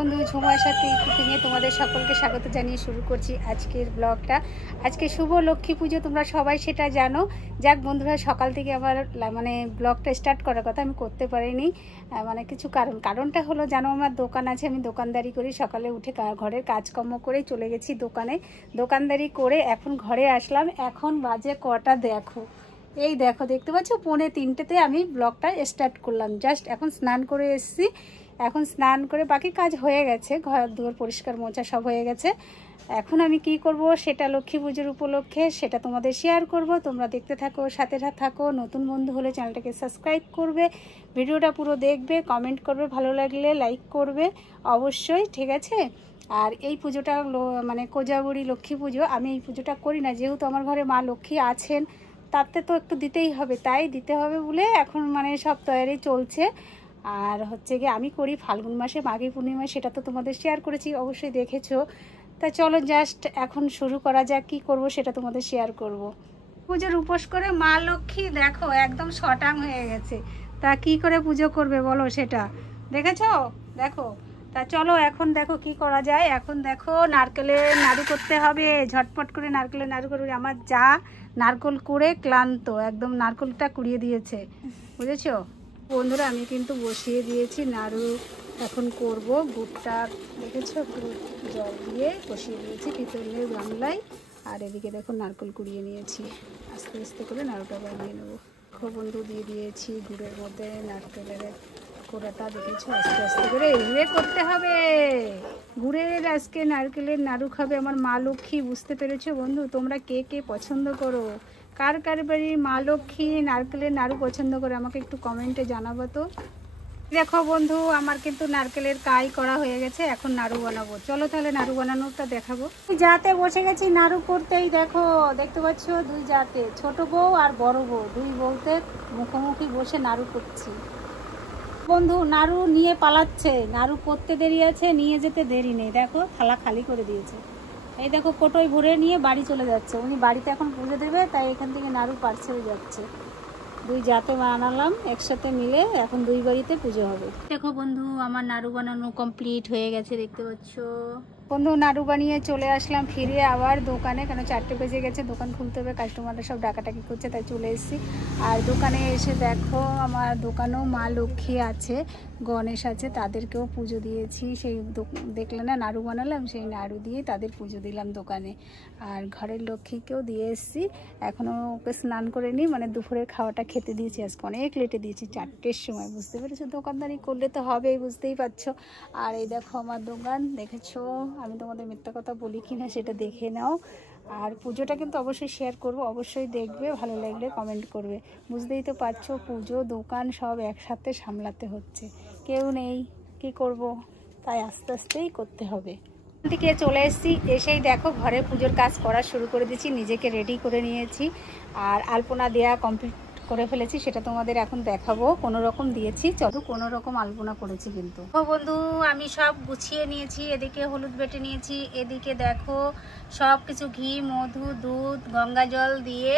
বন্ধু ঝুমার সাথে কুকিংয়ে তোমাদের সকলকে স্বাগত জানিয়ে শুরু করছি আজকের ব্লগটা। আজকে শুভ লক্ষ্মী পুজো, তোমরা সবাই সেটা জানো। যাক বন্ধুরা, সকাল থেকে আমার ব্লগটা স্টার্ট করার কথা আমি করতে পারিনি, কিছু কারণটা হলো জানো, আমার দোকান আছে, আমি দোকানদারি করি। সকালে উঠে ঘরের কাজকর্ম করে চলে গেছি দোকানে, দোকানদারি করে এখন ঘরে আসলাম। এখন বাজে কটা দেখো, এই দেখো, দেখতে পাচ্ছ 2:45 আমি ব্লগটা স্টার্ট করলাম। জাস্ট এখন স্নান করে এসেছি, এখন স্নান করে বাকি কাজ হয়ে গেছে, ঘর দুয়ার পরিষ্কার মোছা সব হয়ে গেছে। এখন আমি কি করব সেটা লক্ষ্মী পুজোর উপলক্ষে সেটা তোমাদের শেয়ার করব। তোমরা দেখতে থাকো, সাথে থাকো। নতুন বন্ধু হলে চ্যানেলটাকে সাবস্ক্রাইব করবে, ভিডিওটা পুরো দেখবে, কমেন্ট করবে, ভালো লাগলে লাইক করবে অবশ্যই, ঠিক আছে? আর এই পুজোটা কোজাগরী লক্ষ্মী পুজো, আমি এই পুজোটা করি না, যেহেতু আমার ঘরে মা লক্ষ্মী আছেন, তাতে তো একটু দিতেই হবে, তাই দিতে হবে বলে এখন সব তৈরি চলছে। আর হচ্ছে গিয়ে আমি করি ফাল্গুন মাসে, মাঘী পূর্ণিমায়, সেটা তো তোমাদের শেয়ার করেছি, অবশ্যই দেখেছো। তা চলো জাস্ট এখন শুরু করা যাক, কী করব সেটা তোমাদের শেয়ার করব। পুজোর উপোস করে মা লক্ষ্মী দেখো একদম শটাং হয়ে গেছে। তা কি করে পুজো করবে বলো, সেটা দেখেছো? দেখো, তা চলো এখন দেখো কি করা যায়। এখন দেখো নারকেলের নাড়ু করতে হবে, ঝটপট করে নারকেলের নাড়ু করবে। আমার যা নারকেল করে ক্লান্ত, একদম নারকেলটা কুড়িয়ে দিয়েছে, বুঝেছো বন্ধুরা? আমি কিন্তু বসিয়ে দিয়েছি নাড়ু, এখন করব। গুড়টা দেখেছো, জল দিয়ে বসিয়ে দিয়েছি পিতলের গামলায়। আর এদিকে দেখো নারকেল কুড়িয়ে নিয়েছি, আস্তে আস্তে করে নাড়ুটা বানিয়ে নেবো। বন্ধু দিয়ে দিয়েছি গুড়ের মধ্যে নারকেলের কোড়াটা, দেখেছো? আস্তে আস্তে করে এইভাবে করতে হবে। গুড়ের আজকে নারকেলের নাড়ু খাবে আমার মা লক্ষ্মী, বুঝতে পেরেছো বন্ধু? তোমরা কে কে পছন্দ করো, কার কার বাড়ির মা লক্ষ্মী নারকেলের নাড়ু পছন্দ করে আমাকে একটু কমেন্টে জানাবো তো। দেখো বন্ধু, আমার কিন্তু নারকেলের কাই করা হয়ে গেছে, এখন নাড়ু বানাবো। চলো তাহলে নাড়ু বানানোটা দেখাবো। যাতে বসে গেছি নাড়ু করতেই, দেখো দেখতে পাচ্ছ দুই জাতে, ছোট বউ আর বড় বউ, দুই বউতে মুখোমুখি বসে নাড়ু করছি। বন্ধু নাড়ু নিয়ে পালাচ্ছে, নাড়ু করতে দেরি আছে, নিয়ে যেতে দেরি নেই। দেখো থালা খালি করে দিয়েছে, এই দেখো কোটোয় ভরে নিয়ে বাড়ি চলে যাচ্ছে। উনি বাড়িতে এখন পুজো দেবে, তাই এখান থেকে নাড়ু পার্সেল যাচ্ছে। দুই জাতে বানালাম একসাথে মিলে, এখন দুই বাড়িতে পুজো হবে। দেখো বন্ধু, আমার নাড়ু বানানো কমপ্লিট হয়ে গেছে, দেখতে পাচ্ছ বন্ধু। নাড়ু বানিয়ে চলে আসলাম ফিরে আবার দোকানে, কেন 4টে বেজে গেছে, দোকান খুলতে হবে, কাস্টমাররা সব ডাকাটাকি করছে, তাই চলে এসেছি। আর দোকানে এসে দেখো আমার দোকানেও মা লক্ষ্মী আছে, গণেশ আছে, তাদেরকেও পুজো দিয়েছি। সেই দেখলে না নাড়ু বানালাম, সেই নাড়ু দিয়ে তাদের পুজো দিলাম দোকানে। আর ঘরের লক্ষ্মীকেও দিয়ে এসেছি, এখনও ওকে স্নান করে নিই, দুপুরের খাওয়াটা খেতে দিয়েছি। আজকে অনেক লেটে দিয়েছি, 4টের সময়, বুঝতে পেরেছো? দোকানদারি করলে তো হবেই, বুঝতেই পারছো। আর এই দেখো আমার দোকান, দেখেছো? আমি তোমাদের মিথ্যা কথা বলি কি না সেটা দেখে নাও। আর পুজোটা কিন্তু অবশ্যই শেয়ার করব, অবশ্যই দেখবে, ভালো লাগলে কমেন্ট করবে। বুঝতেই তো পারছো, পুজো দোকান সব একসাথে সামলাতে হচ্ছে, কেউ নেই, কি করব, তাই আস্তে আস্তেই করতে হবে। থেকে চলে এসেছি, এসেই দেখো ঘরে পুজোর কাজ করা শুরু করে দিয়েছি, নিজেকে রেডি করে নিয়েছি। আর আলপনা দেওয়া কমপ্লিট করে ফেলেছি, সেটা তোমাদের এখন দেখাবো। কোনো রকম দিয়েছি, চলো কোনো রকম আলপনা করেছি কিন্তু। ও বন্ধু, আমি সব গুছিয়ে নিয়েছি, এদিকে হলুদ বেটে নিয়েছি, এদিকে দেখো সব কিছু ঘি, মধু, দুধ, গঙ্গা জল দিয়ে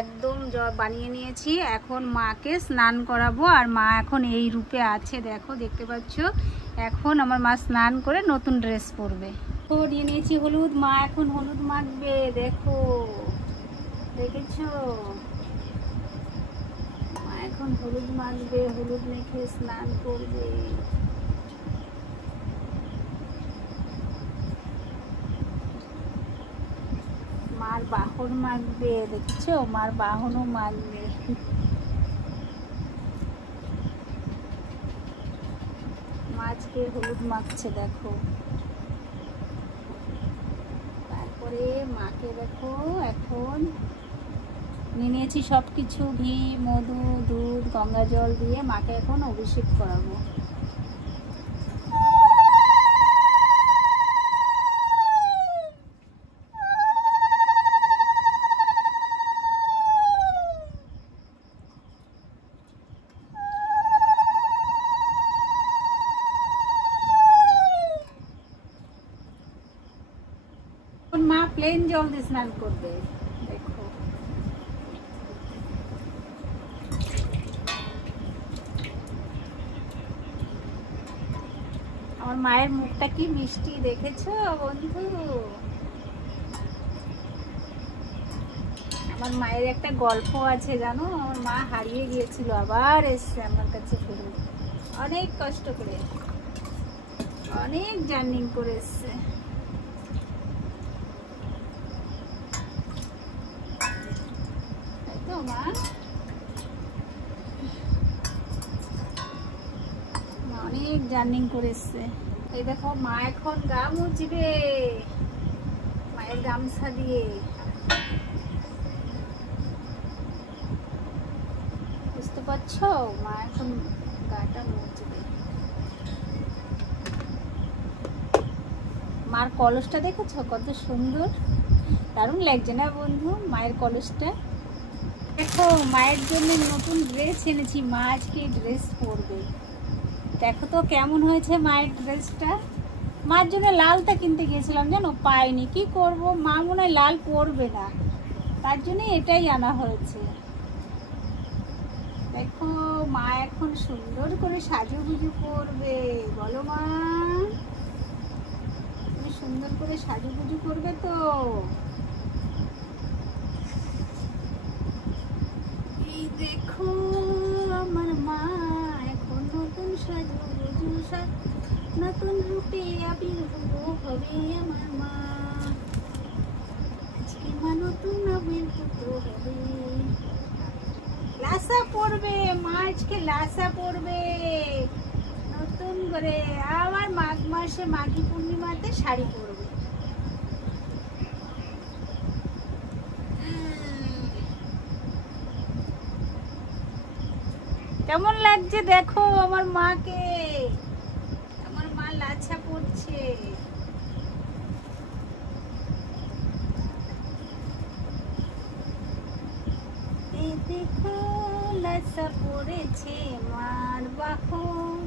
একদম বানিয়ে নিয়েছি। এখন মাকে স্নান করাবো, আর মা এখন এই রূপে আছে, দেখো দেখতে পাচ্ছ। এখন আমার মা স্নান করে নতুন ড্রেস পরবে। তো নিয়ে নিয়েছি হলুদ, মা এখন হলুদ মাখবে, দেখো দেখেছো? মা এখন হলুদ মাখবে, হলুদ মেখে স্নান করবে। মার বাহন মাখবে, দেখেছো? মার বাহনও মাখবে। মাছকে হলুদ মাখছে, দেখো। তারপরে মাকে দেখো এখন নিয়ে নিয়েছি সব কিছু, ঘি, মধু, দুধ, গঙ্গা জল দিয়ে মাকে এখন অভিষেক করাবো। মা প্লেন জল দিয়ে স্নান করবে, দেখো। আমার মায়ের মুখটা কি মিষ্টি দেখেছো বন্ধু। আমার মায়ের একটা গল্প আছে জানো, আমার মা হারিয়ে গিয়েছিল, আবার এসছে আমার কাছে ফিরে, অনেক কষ্ট করে, অনেক জার্নি করে এসছে। তাই তো মা, অনেক জার্নি করে এসছে। এই দেখো মা এখন গা মুছবে মায়ের গামছা দিয়ে, বুঝতে পারছো? মা এখন গাটা মুছবে। মার কলসটা দেখেছো কত সুন্দর, দারুণ লাগছে না বন্ধু মায়ের কলসটা। দেখো মায়ের জন্য নতুন ড্রেস এনেছি, মা আজকে ড্রেস পরবে। দেখো তো কেমন হয়েছে মায়ের ড্রেসটা। মার জন্য লালটা কিনতে গিয়েছিলাম জানো, পাইনি, কি করব, মা মনে হয় লাল পরবে না, তার জন্য এটাই আনা হয়েছে। দেখো মা এখন সুন্দর করে সাজুগুজু করবে, বলো মা তুমি সুন্দর করে সাজুগুজু করবে তো? এই দেখো আমার মা এখন নতুন সাজুগুজু, নতুন রূপে আবির্ভূত হবে আমার মা, আজকে মা নতুন আবির্ভূত হবে। লাসা পড়বে মা, আজকে লাসা পড়বে নতুন করে, আবার মাঘ মাসে মাঘী পূর্ণিমাতে শাড়ি পরবে। কেমন লাগছে দেখো আমার মাকে, আমার মা লাছা পড়ছে। এই দেখো লাছা পড়েছে মার বাহন,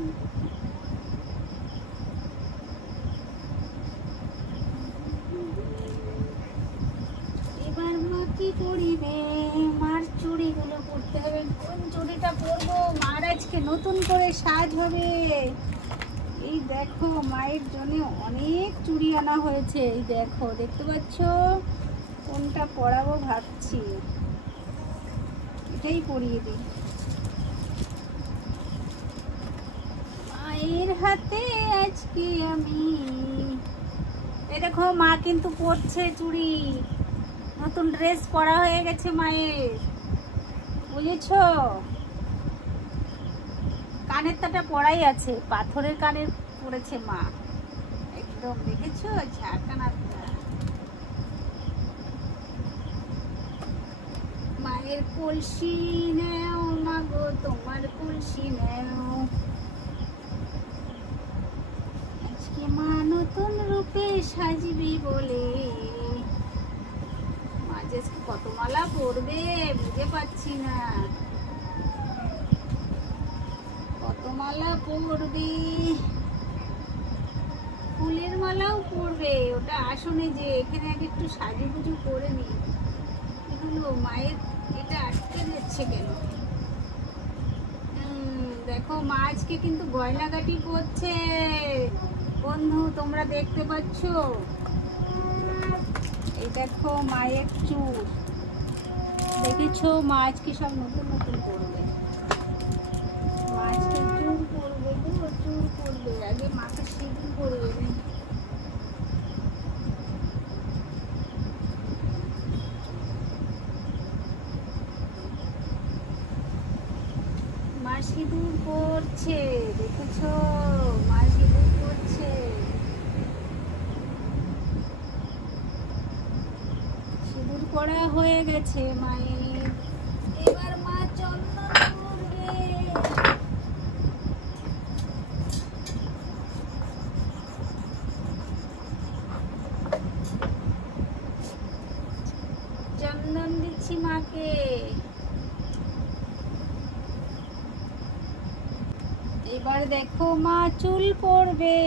এবার মা কি পরিবে, মার চুড়িগুলো পরতে হবে। কোন চুড়িটা পরবো, মার আজকে নতুন করে সাজ হবে। এই দেখো মায়ের জন্য অনেক চুড়ি আনা হয়েছে, এই দেখো দেখতে পাচ্ছ, কোনটা পরাবো ভাবছি, এটাই পরিয়ে দিই। মায়ের হাতে আজকে আমি, এই দেখো মা কিন্তু পরছে চুড়ি, নতুন ড্রেস পরা হয়ে গেছে মায়ের, বুঝেছো? কানের তাটা পরাই আছে, পাথরের কানের পরেছে মা, একদম দেখেছো ঝাঁকানাটা। মায়ের কলসি নেও মা গো, তোমার কলসি নেও, আজকে মা নতুন রূপে সাজবি বলে। মা যে কত মালা পরবে বুঝে পাচ্ছি না, কত মালা পরবে, ফুলের মালাও পরবে, ওটা আসনে যে এখানে আগে একটু সাজুগুজু করে নি। এগুলো মায়ের এটা আটকে যাচ্ছে কেন? দেখো মা আজকে কিন্তু গয়নাগাটি পরছে বন্ধু, তোমরা দেখতে পাচ্ছ। এই দেখো মায়ের চুল, দেখেছো মা আজকে সব নতুন নতুন পরবে, মা আজকে চুল পরবে, চুল পরবে, আগে মাকে সিঁদুর পরবে। মা সিঁদুর পরছে, দেখেছো মা সিঁদুর পরছে, সিঁদুর পরা হয়ে গেছে মায়ের, এবার মা চন্দন করবে। চন্দন দিচ্ছি মাকে। এবার দেখো মা চুল পরবে,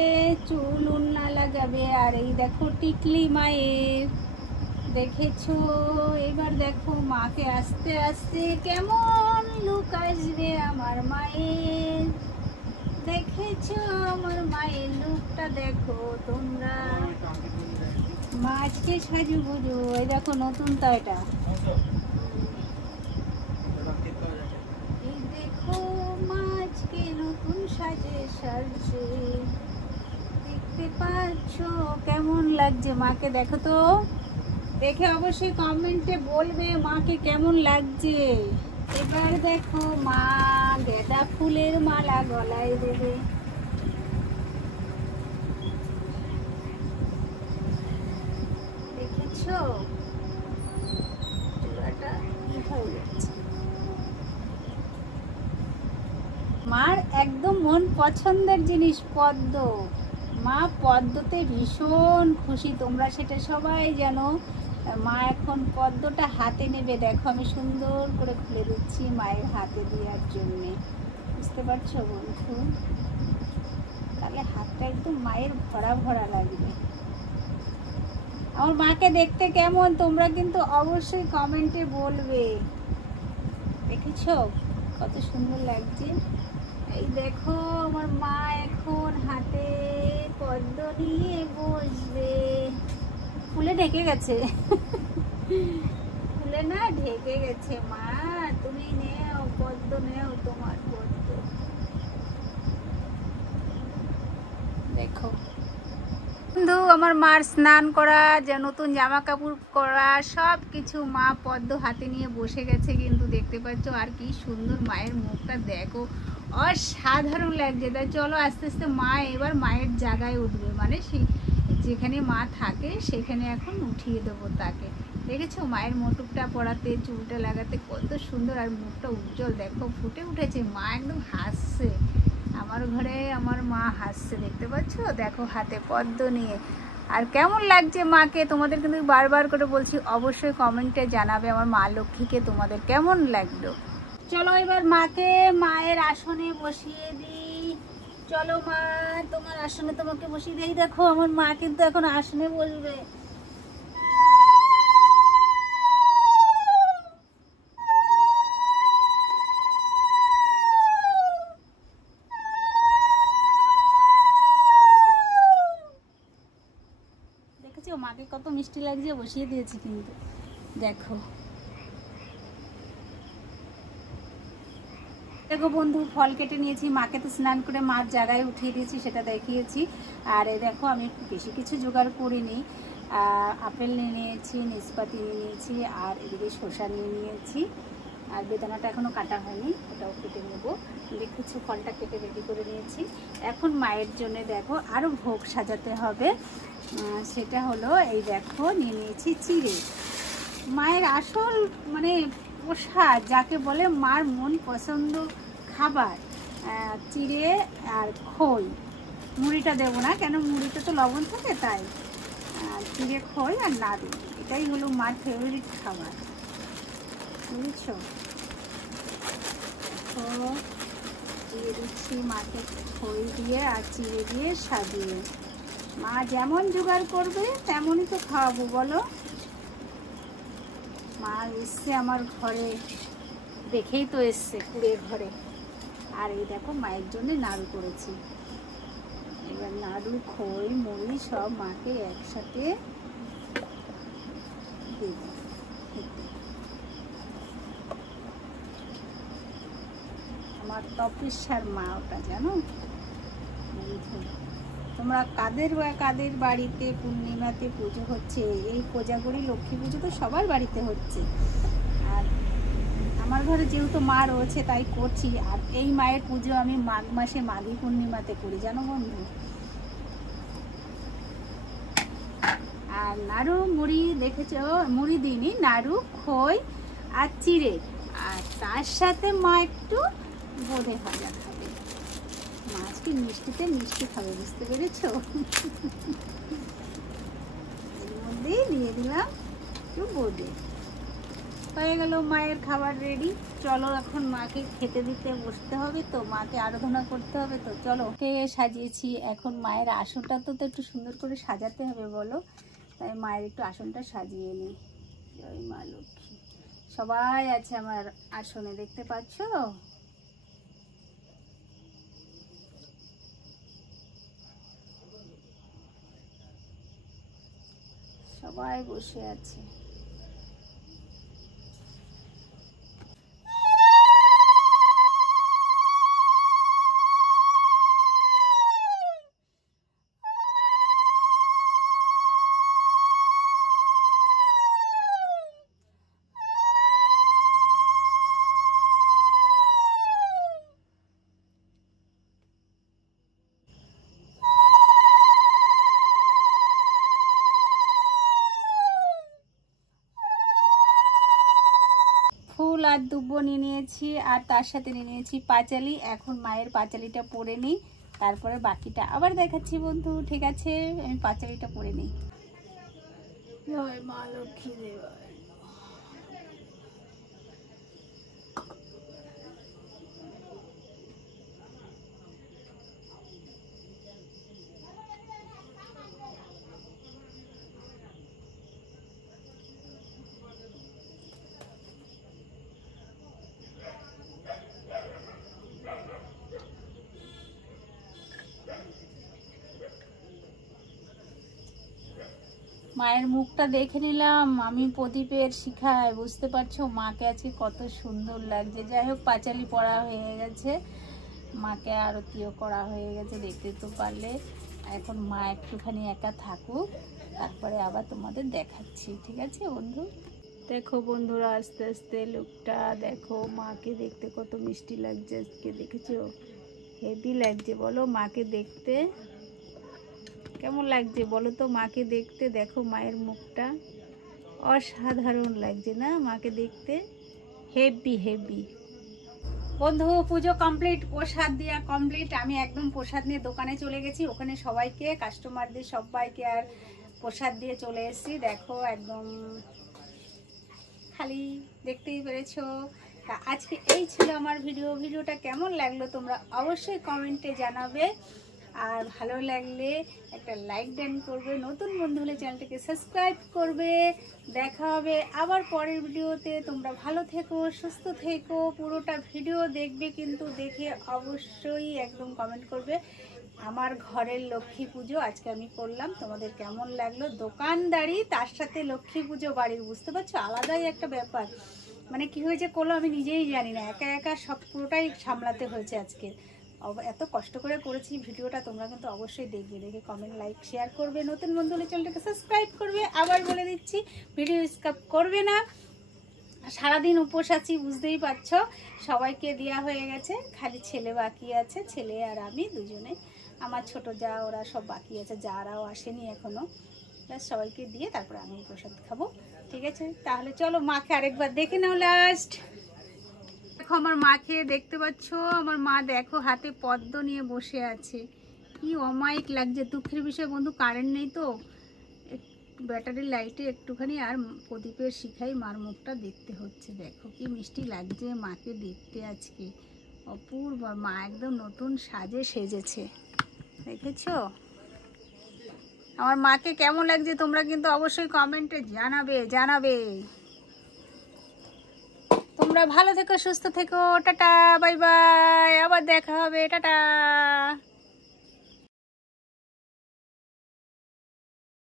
চুল উন্না লাগাবে, আর এই দেখো টিকলি মায়ের, দেখেছো? এবার দেখো মাকে আস্তে আস্তে কেমন লুক আসবে আমার মায়ের, দেখেছো আমার মায়ের লুকটা, দেখো তোমরা। মা আজকে সাজু গুজু, এই দেখো নতুন তো এটা। এই দেখো মা আজকে নতুন সাজে সাজছে, দেখতে পাচ্ছ কেমন লাগছে মাকে? দেখো তো, দেখে অবশ্যই কমেন্টে বলবে মাকে কেমন লাগছে। এবার দেখো মা গাঁদা ফুলের মালা গলায় দেবে। দেখেছো চূড়াটা কি হয়ে যাচ্ছে। মার একদম মন পছন্দের জিনিস পদ্ম। মা পদ্মতে ভীষণ খুশি, তোমরা সেটা সবাই জানো। মা এখন পদ্মটা হাতে নেবে, দেখো আমি সুন্দর করে খুলে দিচ্ছি মায়ের হাতে দেওয়ার জন্যে। বুঝতে পারছো বন্ধু? তাহলে হাতটা একদম মায়ের ভরা ভরা লাগবে। আমার মাকে দেখতে কেমন তোমরা কিন্তু অবশ্যই কমেন্টে বলবে। দেখেছো কত সুন্দর লাগছে? এই দেখো আমার মা এখন হাতে পদ্ম নিয়ে বসবে। ফুলে ঢেকে গেছে, ফুলে না ঢেকে গেছে। মা তুমি নেও পদ্ম, নেও তোমার পদ্ম। দেখো বন্ধু, আমার মার স্নান করা, যে নতুন জামা কাপড় করা, সব কিছু মা পদ্ম হাতে নিয়ে বসে গেছে কিন্তু। দেখতে পাচ্ছ আর কি সুন্দর মায়ের মুখটা, দেখো অসাধারণ লাগছে। তাই চলো আস্তে আস্তে মা এবার মায়ের জায়গায় উঠবে, মানে সেই যেখানে মা থাকে সেখানে এখন উঠিয়ে দেবো তাকে। দেখেছো মায়ের মুকুটটা পরাতে, চুলটা লাগাতে কত সুন্দর, আর মুখটা উজ্জ্বল, দেখো ফুটে উঠেছে। মা একদম হাসছে, আমার ঘরে আমার মা হাসছে, দেখতে পাচ্ছ? দেখো হাতে পদ্ম নিয়ে। আর কেমন লাগছে মাকে তোমাদের কিন্তু বারবার করে বলছি, অবশ্যই কমেন্টে জানাবে আমার মা লক্ষ্মীকে তোমাদের কেমন লাগলো। চলো এবার মাকে মায়ের আসনে বসিয়ে দিই। চলো মা তোমার আসনে তোমাকে বসিয়ে দিই। দেখো আমার মা কিন্তু এখন আসনে বসবে। দেখেছো মাকে কত মিষ্টি লাগছে, বসিয়ে দিয়েছি কিন্তু। দেখো দেখো বন্ধু, ফল কেটে নিয়েছি, মাকে তো স্নান করে মার জায়গায় উঠিয়ে দিয়েছি, সেটা দেখিয়েছি। আর এই দেখো আমি বেশি কিছু জোগাড় করিনি। আপেল নিয়ে নিয়েছি, নাশপাতি নিয়ে নিয়েছি, আর এদিকে শসা নিয়ে নিয়েছি। আর বেদানাটা এখনও কাটা হয়নি, ওটাও কেটে নেবো। দেখেছি ফলটা কেটে রেডি করে নিয়েছি। এখন মায়ের জন্য দেখো আরও ভোগ সাজাতে হবে। সেটা হলো এই দেখো নিয়ে নিয়েছি চিড়ে। মায়ের আসল মানে প্রসাদ যাকে বলে, মার মন পছন্দ খাবার, চিড়ে আর খই। মুড়িটা দেবো না, কেন মুড়িতে তো লবণ থাকে, তাই চিড়ে খই আর নাড়ু, এটাই হলো মার ফেভারিট খাবার। বুঝছো? তো দিয়ে দিচ্ছি মাকে খই দিয়ে আর চিড়ে দিয়ে সাজিয়ে। মা যেমন জোগাড় করবে তেমনই তো খাওয়াবো, বলো? মা এসছে আমার ঘরে, দেখেই তো এসছে কুড়ের ঘরে। আর এই দেখো মায়ের জন্য নাড়ু করেছি। এবার নাড়ু, খই, মুড়ি সব মাকে একসাথে দেব। আমার তপস্যার মা ওটা, জানো? তোমরা কাদের বাড়িতে পূর্ণিমাতে পুজো হচ্ছে? এই কোজাগরি লক্ষ্মী পুজো তো সবার বাড়িতে হচ্ছে। আর আমার ঘরে যেহেতু মা রয়েছে তাই করছি। আর এই মায়ের পুজো আমি মাঘ মাসে মাঘী পূর্ণিমাতে করি, জানো বন্ধু? আর নাড়ু মুড়ি দেখেছো, মুড়ি দিইনি, নাড়ু, খই আর চিড়ে, আর তার সাথে মা একটু বোঁদে ভাজা খাবে। মা আজকে মিষ্টিতে মিষ্টি খাবে, বুঝতে পেরেছো? এর মধ্যেই দিয়ে দিলাম একটু বোঁদে। হয়ে গেল মায়ের খাবার রেডি। চলো এখন মাকে খেতে দিতে বসতে হবে, তো মাকে আরাধনা করতে হবে। তো চলো, ওকে সাজিয়েছি, এখন মায়ের আসনটা তো একটু সুন্দর করে সাজাতে হবে, বলো? তাই মায়ের একটু আসনটা সাজিয়ে নিই। জয় মা লক্ষ্মী। সবাই আছে আমার আসনে, দেখতে পাচ্ছ? সবাই বসে আছে। ফুল আর দুব্বো নিয়ে নিয়েছি, আর তার সাথে নিয়ে নিয়েছি পাঁচালি। এখন মায়ের পাঁচালিটা পরে নিই, তারপরে বাকিটা আবার দেখাচ্ছি বন্ধু। ঠিক আছে, আমি পাঁচালিটা পরে নিই। জয় মা লক্ষ্মী দেবা। মায়ের মুখটা দেখে নিলাম আমি প্রদীপের শিখায়, বুঝতে পারছো মাকে আজকে কত সুন্দর লাগছে। যাই হোক, পাঁচালি পড়া হয়ে গেছে, মাকে আরতিও করা হয়ে গেছে, দেখতে তো পারলে। এখন মা একটুখানি একা থাকুক, তারপরে আবার তোমাদের দেখাচ্ছি। ঠিক আছে বন্ধু? দেখো বন্ধুরা, আস্তে আস্তে লুকটা দেখো, মাকে দেখতে কত মিষ্টি লাগছে আজকে, দেখেছো? হেভি লাগছে বলো মাকে দেখতে? কেমন লাগছে বলো তো মাকে দেখতে? দেখো মায়ের মুখটা অসাধারণ লাগছে না মাকে দেখতে? Heavy heavy. বন্ধু পুজো কমপ্লিট, প্রসাদ দেওয়া কমপ্লিট। আমি একদম প্রসাদ নিয়ে দোকানে চলে গেছি, ওখানে সবাইকে, কাস্টমারদের সবাইকে আর প্রসাদ দিয়ে চলে এসেছি। দেখো একদম খালি, দেখতেই পেরেছো। আজকে এই ছিল আমার ভিডিওটা কেমন লাগলো তোমরা অবশ্যই কমেন্টে জানাবে, আর ভালো লাগলে একটা লাইক দেন করবে, নতুন বন্ধু হলে চ্যানেলটাকে সাবস্ক্রাইব করবে। দেখা হবে আবার পরের ভিডিওতে। তোমরা ভালো থেকো, সুস্থ থেকো, পুরোটা ভিডিও দেখবে কিন্তু, দেখে অবশ্যই একদম কমেন্ট করবে। আমার ঘরের লক্ষ্মী পুজো আজকে আমি করলাম, তোমাদের কেমন লাগলো? দোকানদারি তার সাথে লক্ষ্মী পুজো বাড়ির, বুঝতে পারছো? আলাদাই একটা ব্যাপার, মানে কি হয়েছে করলো আমি নিজেই জানি না, একা একা সব পুরোটাই সামলাতে হয়েছে আজকে। এত কষ্ট করে করেছি ভিডিওটা, তোমরা কিন্তু অবশ্যই দেখবে, দেখে কমেন্ট লাইক শেয়ার করবে, নতুন বন্ধু হলে চ্যানেলটাকে সাবস্ক্রাইব করবে। আবার বলে দিচ্ছি, ভিডিও স্কিপ করবে না। সারাদিন উপোস আছি, বুঝতেই পারছো। সবাইকে দেওয়া হয়ে গেছে, খালি ছেলে বাকি আছে, ছেলে আর আমি দুজনে। আমার ছোট যা ওরা সব বাকি আছে, যারাও আসেনি এখনো। ব্যাস সবাইকে দিয়ে তারপরে আমি প্রসাদ খাবো। ঠিক আছে, তাহলে চলো মাকে আরেকবার দেখে নাও লাস্ট। দেখো আমার মাকে দেখতে পাচ্ছ, আমার মা দেখো হাতে পদ্ম নিয়ে বসে আছে, কি অমায়িক লাগছে। দুঃখের বিষয় বন্ধু, কারেন্ট নেই তো, ব্যাটারির লাইটে একটুখানি আর প্রদীপের শিখাই মার মুখটা দেখতে হচ্ছে। দেখো কি মিষ্টি লাগছে মাকে দেখতে আজকে, অপূর্ব। মা একদম নতুন সাজে সেজেছে, দেখেছো? আমার মাকে কেমন লাগছে তোমরা কিন্তু অবশ্যই কমেন্টে জানাবে। তোমরা ভালো থেকো, সুস্থ থেকো, টাটা বাই বাই, আবার দেখা হবে, টাটা।